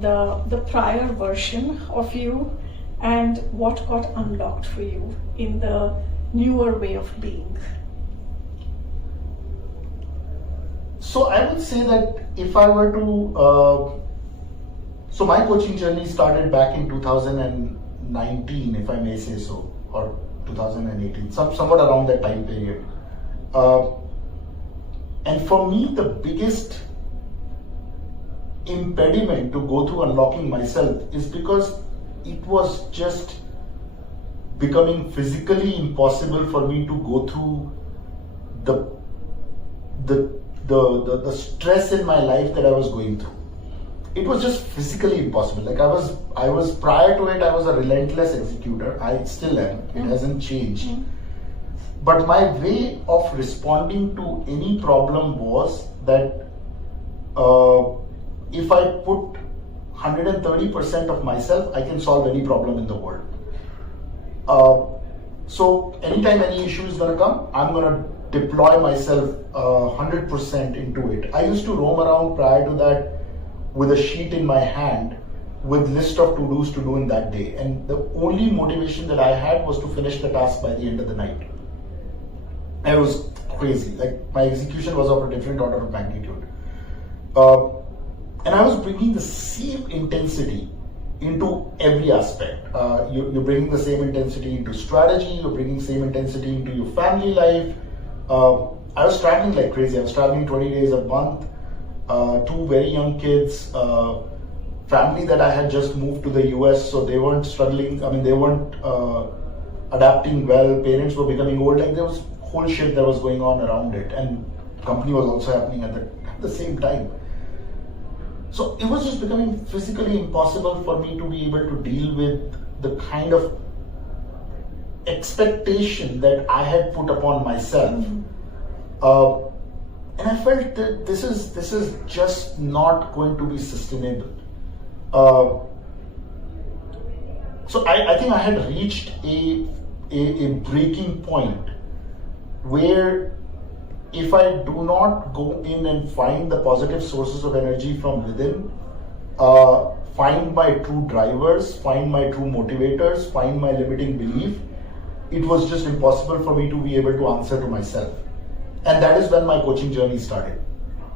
the prior version of you and what got unlocked for you in the newer way of being? So I would say that if I were to, so my coaching journey started back in 2019, if I may say so, or 2018, somewhat around that time period. And for me, the biggest impediment to go through unlocking myself is because it was just becoming physically impossible for me to go through the stress in my life that I was going through. It was just physically impossible. Like I was prior to it, I was a relentless executor. I still am. It hasn't changed. But my way of responding to any problem was that if I put 130% of myself, I can solve any problem in the world. So anytime any issue is going to come, I'm going to deploy myself 100% into it. I used to roam around prior to that with a sheet in my hand with list of to-dos to do in that day. And the only motivation that I had was to finish the task by the end of the night. And it was crazy. Like my execution was of a different order of magnitude. And I was bringing the same intensity into every aspect. You're bringing the same intensity into strategy, you're bringing same intensity into your family life. I was traveling like crazy. I was traveling 20 days a month, 2 very young kids, family that I had just moved to the US, so they weren't struggling. I mean, they weren't adapting well. Parents were becoming old. Like there was whole shit that was going on around it, and company was also happening at the same time. So it was just becoming physically impossible for me to be able to deal with the kind of expectation that I had put upon myself. And I felt that this is just not going to be sustainable. So I think I had reached a breaking point where if I do not go in and find the positive sources of energy from within, find my true drivers, find my true motivators, find my limiting belief, it was just impossible for me to be able to answer to myself. And that is when my coaching journey started.